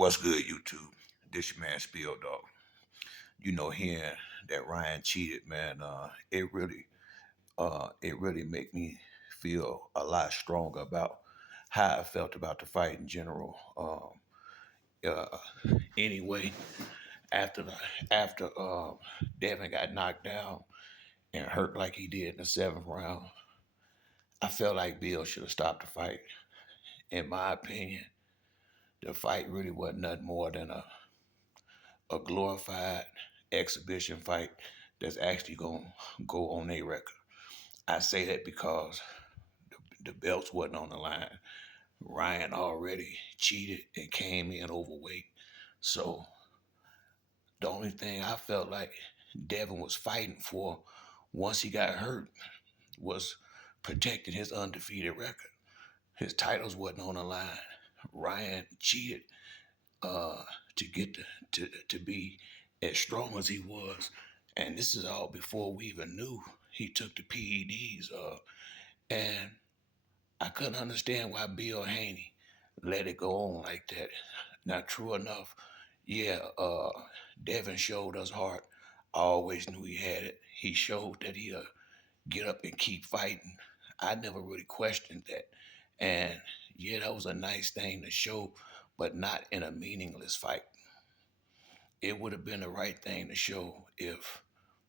What's good, YouTube? This your man Spill Dog. Hearing that Ryan cheated, man, it really make me feel a lot stronger about how I felt about the fight in general. Anyway, after Devin got knocked down and hurt like he did in the seventh round, I felt like Bill should have stopped the fight. In my opinion, the fight really wasn't nothing more than a glorified exhibition fight that's actually going to go on their record. I say that because the belts wasn't on the line. Ryan already cheated and came in overweight. So the only thing I felt like Devin was fighting for once he got hurt was protecting his undefeated record. His titles wasn't on the line. Ryan cheated uh, to get to be as strong as he was. And this is all before we even knew he took the PEDs. And I couldn't understand why Bill Haney let it go on like that. Now, true enough, yeah, Devin showed us heart. I always knew he had it. He showed that he'll get up and keep fighting. I never really questioned that. And yeah, that was a nice thing to show, but not in a meaningless fight. It would have been the right thing to show if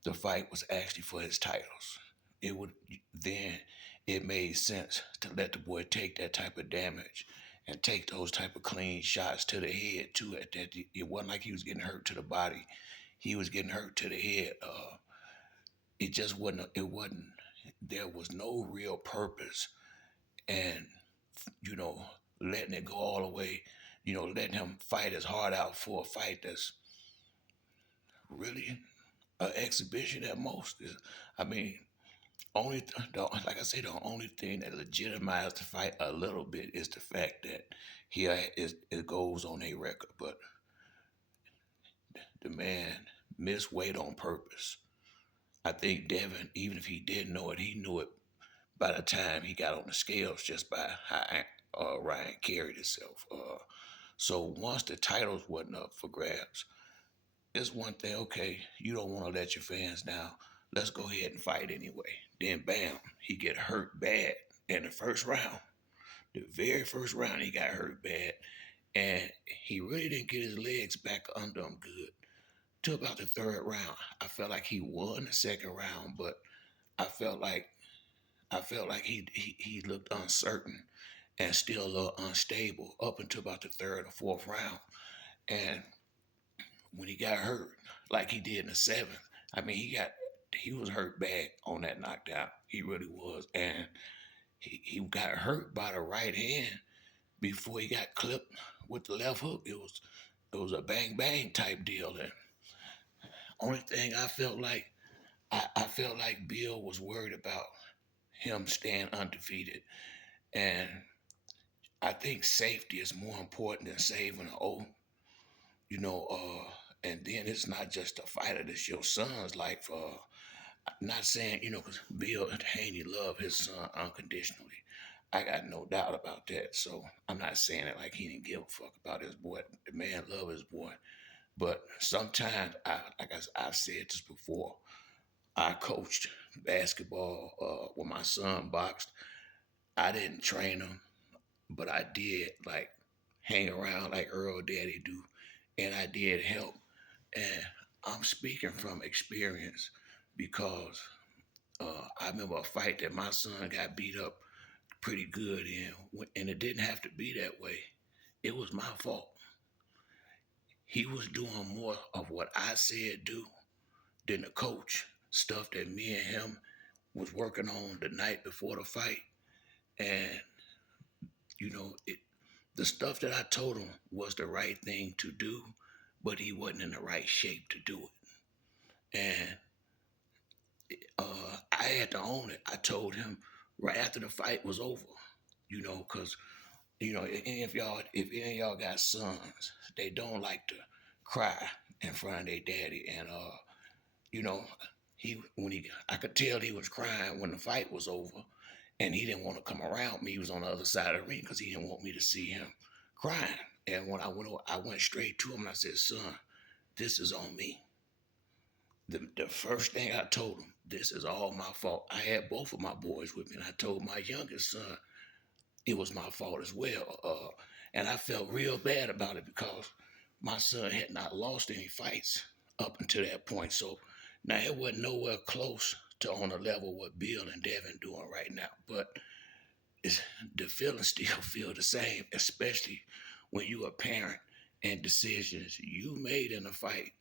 the fight was actually for his titles. It would then it made sense to let the boy take that type of damage and take those type of clean shots to the head too. At that, it wasn't like he was getting hurt to the body; he was getting hurt to the head. It just wasn't. It wasn't. There was no real purpose, and you know, letting it go all the way. Letting him fight his heart out for a fight that's really an exhibition at most. I mean, like I said, the only thing that legitimized the fight a little bit is the fact that it goes on a record. But the man missed weight on purpose. I think Devin, even if he didn't know it, he knew it by the time he got on the scales, just by how Ryan carried himself. So once the titles wasn't up for grabs, it's one thing. Okay, you don't want to let your fans down. Let's go ahead and fight anyway. Then bam, he get hurt bad in the first round. The very first round, he got hurt bad, and he really didn't get his legs back under him good till about the third round. I felt like he won the second round, but I felt like he looked uncertain and still a little unstable up until about the third or fourth round. And when he got hurt, like he did in the seventh, I mean he was hurt bad on that knockdown. He really was. And he got hurt by the right hand before he got clipped with the left hook. It was a bang bang type deal. And only thing I felt like Bill was worried about him staying undefeated. And I think safety is more important than saving an O. And then it's not just a fighter, it's your son's life. Not saying, because Bill Haney loved his son unconditionally. I got no doubt about that. So I'm not saying it like he didn't give a fuck about his boy. The man loved his boy. But sometimes, I've said this before, I coached basketball when my son boxed. I didn't train him, but I did like hang around like Earl Daddy do, and I did help. And I'm speaking from experience because I remember a fight that my son got beat up pretty good in, and it didn't have to be that way. It was my fault. He was doing more of what I said do than the coach, stuff that me and him was working on the night before the fight. And, the stuff that I told him was the right thing to do, but he wasn't in the right shape to do it. And I had to own it. I told him right after the fight was over, because if any of y'all got sons, they don't like to cry in front of their daddy. And you know, I could tell he was crying when the fight was over, and he didn't want to come around me. He was on the other side of the ring because he didn't want me to see him crying. And when I went straight to him and I said, son, this is on me. The first thing I told him, this is all my fault. I had both of my boys with me, and I told my youngest son it was my fault as well. And I felt real bad about it because my son had not lost any fights up until that point. So now it wasn't nowhere close to on the level what Bill and Devin doing right now. But it's, the feeling still feel the same, especially when you a parent and decisions you made in a fight.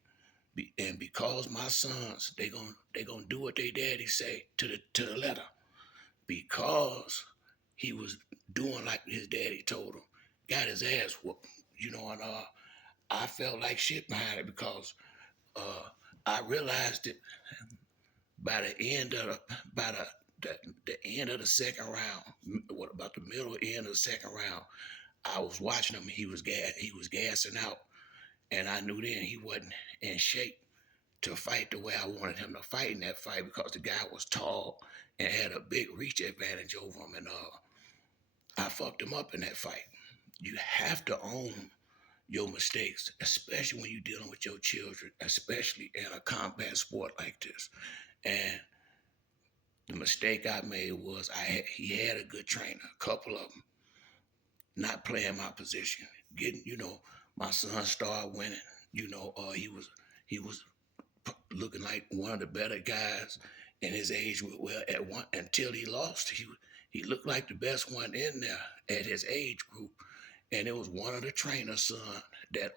And because my sons, they gonna do what they daddy say to the letter. Because he was doing like his daddy told him, got his ass whooped, and I felt like shit behind it because uh, I realized it by the end of the end of the second round. What about the middle end of the second round? I was watching him. He was gassing out, and I knew then he wasn't in shape to fight the way I wanted him to fight in that fight because the guy was tall and had a big reach advantage over him, and I fucked him up in that fight. You have to own your mistakes, especially when you're dealing with your children, especially in a combat sport like this. And the mistake I made was he had a good trainer, a couple of them, not playing my position, getting my son started winning. He was looking like one of the better guys in his age. Well, at one until he lost, he looked like the best one in there at his age group, and it was one of the trainer's son that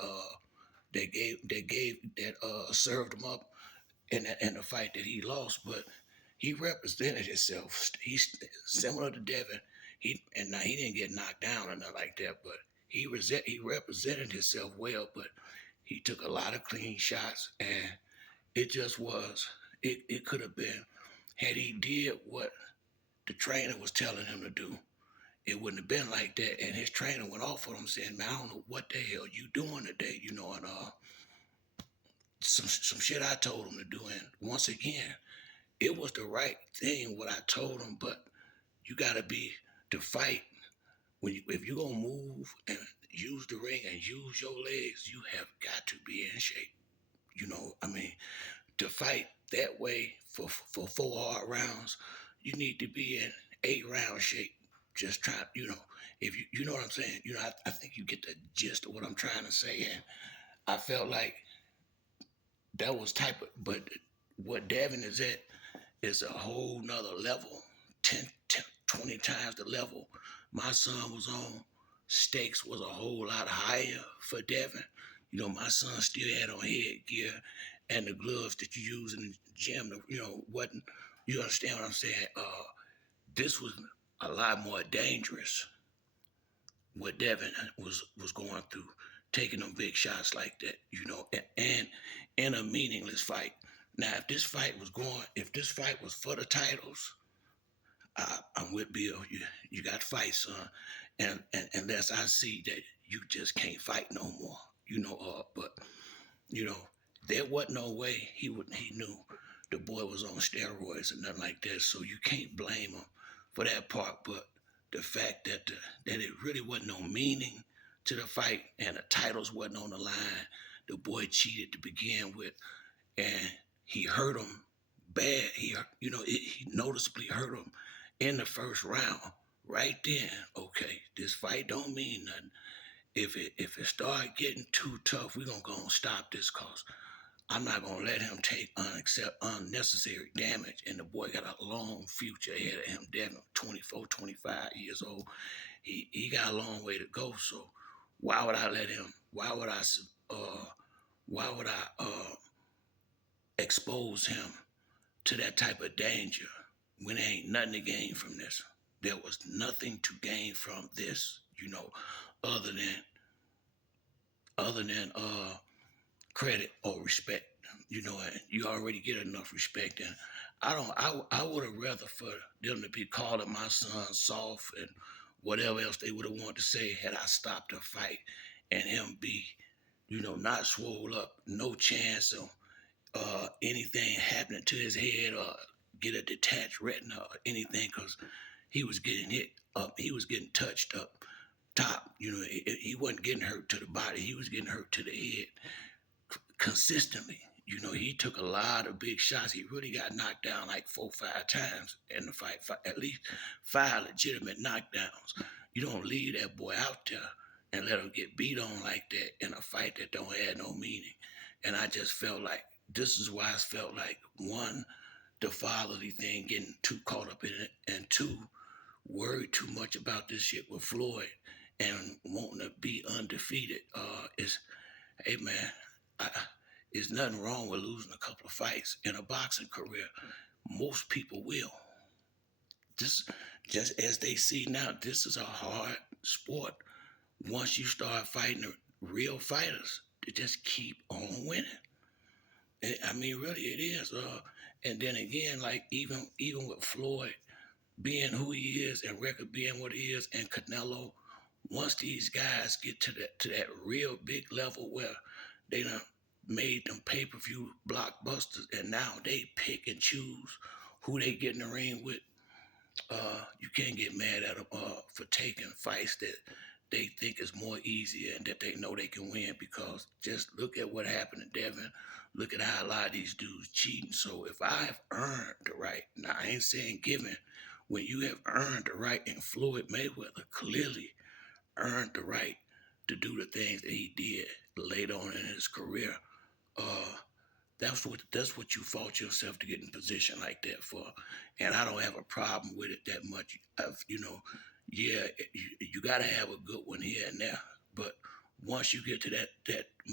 served him up in the fight that he lost, but he represented himself. He's similar to Devin. Now he didn't get knocked down or nothing like that, but he represented himself well. But he took a lot of clean shots, and it just was. It could have been had he did what the trainer was telling him to do. It wouldn't have been like that. And his trainer went off on him saying, "Man, I don't know what the hell you doing today," and some shit I told him to do. And once again, it was the right thing what I told him, but you gotta be to fight. If you're gonna move and use the ring and use your legs, you have got to be in shape. I mean, to fight that way for 4 hard rounds, you need to be in 8 round shape. Just try, if you know what I'm saying. I think you get the gist of what I'm trying to say, and I felt like that was type of, but what Davin is at is a whole nother level, 20 times the level my son was on. Stakes was a whole lot higher for Devin. My son still had on headgear and the gloves that you use in the gym. Wasn't, you understand what I'm saying? This was a lot more dangerous what Devin was going through, taking them big shots like that, and in a meaningless fight. Now, if this fight was for the titles, I'm with Bill. You got to fight, son, and unless I see that you just can't fight no more, but you know, there wasn't no way he knew the boy was on steroids and nothing like that. So you can't blame him for that part. But the fact that it really wasn't no meaning to the fight and the titles wasn't on the line, the boy cheated to begin with, and he hurt him bad. He noticeably hurt him in the first round. Right then, okay, this fight don't mean nothing. If it start getting too tough, we're gonna go and stop this cause I'm not gonna let him take unnecessary damage. And the boy got a long future ahead of him. Devin, 24, 25 years old. He got a long way to go. So why would I let him? Why would I expose him to that type of danger when there ain't nothing to gain from this? There was nothing to gain from this, other than credit or respect, and you already get enough respect. And I would have rather for them to be calling my son soft and whatever else they would have wanted to say had I stopped the fight and him be, not swole up, no chance of anything happening to his head or get a detached retina or anything, because he was getting hit up, he was getting touched up. top. He wasn't getting hurt to the body. He was getting hurt to the head consistently. He took a lot of big shots. He really got knocked down like 4, 5 times in the fight. At least 5 legitimate knockdowns. You don't leave that boy out there and let him get beat on like that in a fight that don't have no meaning. And I just felt like this is why I felt like one, the fatherly thing, getting too caught up in it, and two, worried too much about this shit with Floyd and wanting to be undefeated. Is Hey man, I, there's nothing wrong with losing a couple of fights in a boxing career. Most people will. This, just as they see now, this is a hard sport. Once you start fighting the real fighters, they just keep on winning. I mean, really, it is. And then again, like even with Floyd being who he is and record being what he is, and Canelo, once these guys get to that real big level where they done made them pay-per-view blockbusters, and now they pick and choose who they get in the ring with. You can't get mad at them for taking fights that they think is more easier and that they know they can win, because just look at what happened to Devin. Look at how a lot of these dudes cheating. So if I've earned the right, now I ain't saying given, when you have earned the right, and Floyd Mayweather clearly earned the right to do the things that he did later on in his career, uh, that's what you fought yourself to get in position like that for. And I don't have a problem with it that much. Yeah, you got to have a good one here and there, but once you get to that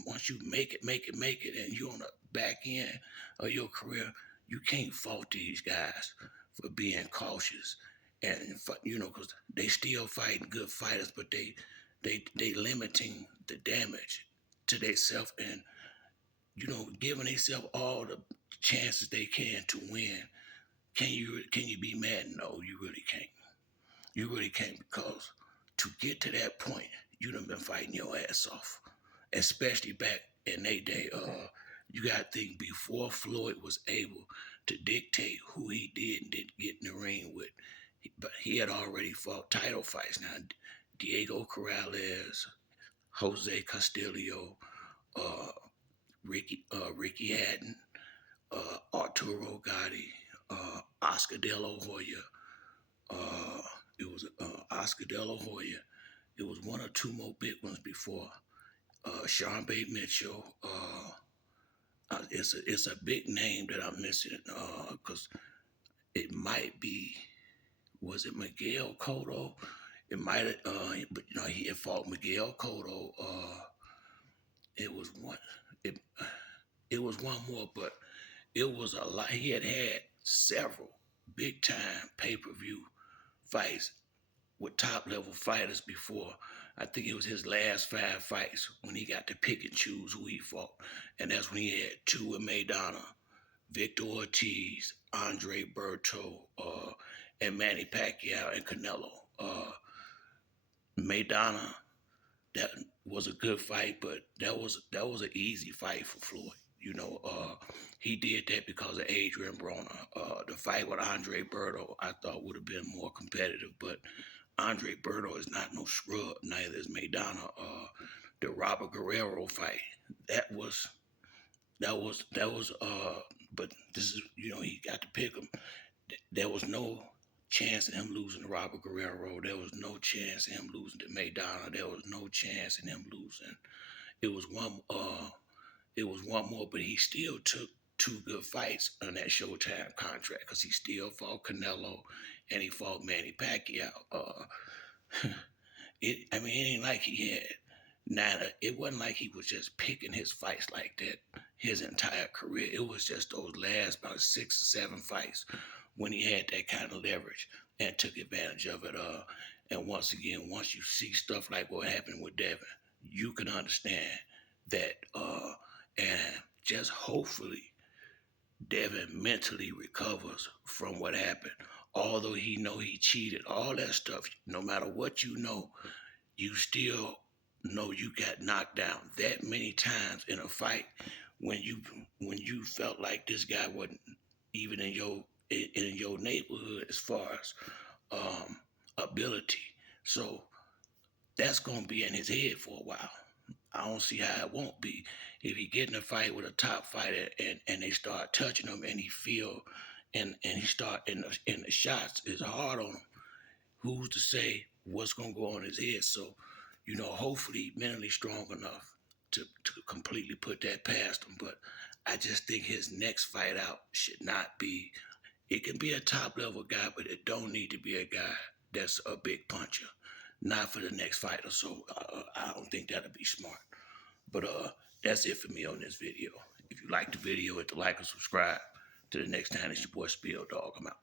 once you make it, and you're on the back end of your career, you can't fault these guys for being cautious, and because they still fighting good fighters, but they limiting the damage to themselves, and giving themselves all the chances they can to win. Can you be mad? No, you really can't. You really can't, because to get to that point, you done been fighting your ass off, especially back in their day. You got to think, before Floyd was able to dictate who he did and didn't get in the ring with, but he had already fought title fights. Now, Diego Corrales, Jose Castillo, uh, Ricky Hatton, Arturo Gatti, Oscar De La Hoya. It was Oscar De La Hoya. It was one or two more big ones before Sean Bay Mitchell. It's a big name that I'm missing, because it might be, was it Miguel Cotto? It might have, but he had fought Miguel Cotto. It was one. It it was one more, but it was a lot. He had several big time pay-per-view fights with top level fighters before. I think it was his last 5 fights when he got to pick and choose who he fought. And that's when he had two with Maidana, Victor Ortiz, Andre Berto, and Manny Pacquiao and Canelo. Maidana, that was a good fight, but that was an easy fight for Floyd. He did that because of Adrian Broner. The fight with Andre Berto, I thought would have been more competitive, but Andre Berto is not no scrub. Neither is Maidana. The Robert Guerrero fight, that was that was. But this is, he got to pick him. There was no chance of him losing to Robert Guerrero. There was no chance of him losing to Maidana. There was no chance in him losing. It was one. It was one more, but he still took two good fights on that Showtime contract, because he still fought Canelo and he fought Manny Pacquiao. It ain't like he had nada. It wasn't like he was just picking his fights like that his entire career. It was just those last about 6 or 7 fights when he had that kind of leverage and took advantage of it. And once again, once you see stuff like what happened with Devin, you can understand that. And just hopefully Devin mentally recovers from what happened. Although he know he cheated, all that stuff, no matter what you still know you got knocked down that many times in a fight, when you felt like this guy wasn't even in your neighborhood as far as ability. So that's gonna be in his head for a while. I don't see how it won't be. If he get in a fight with a top fighter and they start touching him and he feel and he start in the shots is hard on him, who's to say what's gonna go on his head? So, hopefully mentally strong enough to completely put that past him. But I just think his next fight out should not be, it can be a top level guy, but it don't need to be a guy that's a big puncher. Not for the next fighter. So I don't think that'll be smart. But that's it for me on this video. If you like the video, hit the like and subscribe. Till the next time, it's your boy Spill Dog. I'm out.